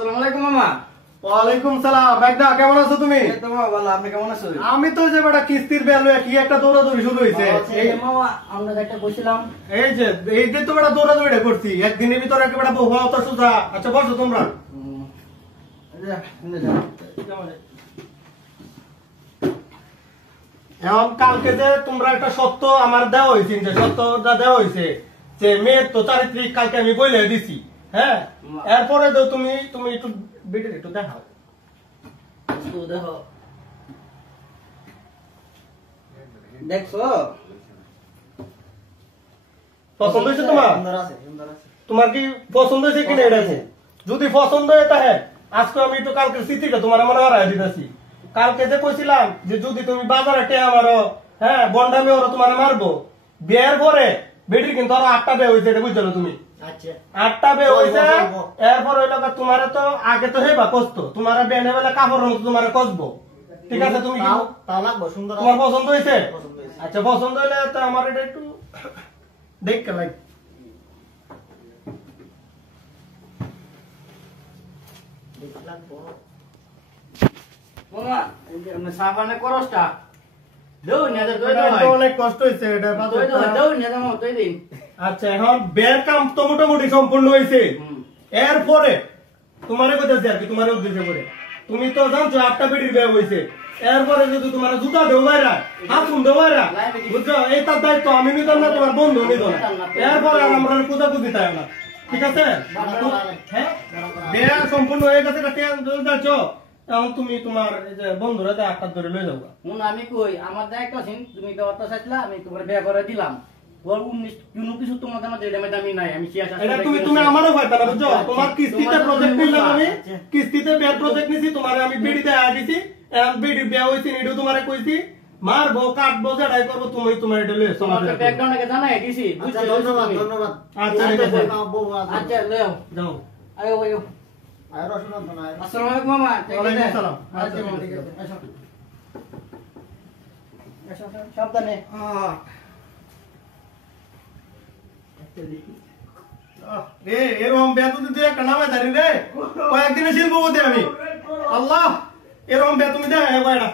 আসসালামু আলাইকুম মামা। ওয়ালাইকুম সালাম। মেঘনা, কেমন আছো তুমি? এই তো মামা ভালো, আপনি কেমন আছেন? আমি তো যে বেটা কিস্তির বেলা কি একটা দৌড়াদৌড়ি শুরু হয়েছে। এই মামা আমরা একটা বসছিলাম, এই যে তো বেটা দৌড়াদৌড়িটা করছি একদিনের ভিতরে একেবারে বহু অত সোজা। আচ্ছা বসো তোমরা। এখন কালকে যে তোমরা একটা সত্য আমার দেওয়া হয়েছে, যে সত্যটা দেওয়া হয়েছে যে মেয়ের তো চারিত্রিক কালকে আমি বলে দিছি। হ্যাঁ, এরপরে তো তুমি তুমি একটু ভিডিও একটু দেখাও। দেখো দেখছো পছন্দ হয়েছে তোমার? সুন্দর আছে, সুন্দর আছে। তোমার কি পছন্দ হয়েছে কিনা এটা? যদি পছন্দ হয়ে থাকে আজকে আমি একটু কালকে স্মৃতিটা তোমার মনে হারাই দিতেছি। কালকে যে কইছিলাম যে যদি তুমি বাজারে টেয়া মারো, হ্যাঁ বন্ডামি ওরা তোমার মারবো। বিয়ের পরে বেটির কিন্তু আরো 8টা বিয়ে হয়েছে, এটা বুঝছো তুমি? আচ্ছা 8টা বিয়ে হয়েছে। এরপর হইলো তোমার তো আগে তো হেবা কষ্ট, তোমার বিয়ে নেবেলা কাপড় তোমার কষবো। ঠিক আছে, তুমি তাও লাগবো, সুন্দর তোমার পছন্দ হয়েছে? পছন্দ হয়েছে। আচ্ছা পছন্দ হইলে তো আমার এটা একটু দেখতে লাগে। মামা এই যে আমরা সাবানে করসটা দেও না, দই এটা দাও তো অনেক কষ্ট হয়েছে এটা দই দাও বাজারটা। দাও না মামা, দই দিন। আচ্ছা এখন বের কাম তো মোটামুটি সম্পূর্ণ হয়েছে। এরপরে তোমারে কোথায় আর কি তোমার উদ্দেশ্য করে তুমি তো জানছো 8টা বেটির বিয়ে হয়েছে। এরপরে যদি তোমার জুতা দেও বাইরা, হাতুন দেও বাইরা, বুঝছো? এই তার দায়িত্ব আমি নিতাম না, তোমার বন্ধু নিত না। এরপরে আর আমরা পূজা পুজি তাই না, ঠিক আছে? হ্যাঁ, বিয়ে সম্পূর্ণ হয়ে গেছে, যাচ্ছ এখন তুমি তোমার এই যে বন্ধুরা 8টা ধরে লয়ে যাবো। মন আমি কই আমার দায়িত্ব আছে, তুমি ব্যবস্থা চাইছিলা, আমি তোমার বিয়ে করে দিলাম। ওর 19 কোনো কিছু তোমাদের মধ্যে এটা আমি নাই, আমি শেয়ার এটা তুমি আমারও পাইতা না, বুঝছো? তোমার কিস্তিতে প্রজেক্ট নিলাম আমি, কিস্তিতে বিয়ার প্রজেক্ট নিছি, তোমারে আমি বিড়িতে আয়া দিছি। এখন বিড়ি বিয়া হইছে এটাও তোমারে কইছি, মারবো কাটবো যেটাই করবো তুমি তোমার এটা লয়ে তোমার ব্যাকগ্রাউন্ডকে জানাই দিছি। আচ্ছা ধন্যবাদ ধন্যবাদ। আচ্ছা ঠিক আছে, আচ্ছা লও যাও। আয়ো আয়ো। আর রসুন না। আসসালামু আলাইকুম মামা। ওয়ালাইকুম আসসালাম। আচ্ছা মামা, ঠিক আছে, আসো আসো আসো, সাবধানে। রে এরকম বিয়া তো তুই একটা নামে জানি রে, কয়েকদিনে শিল্পপতি আমি। আল্লাহ, এরকম বিয়া তুমি দেখা কয়টা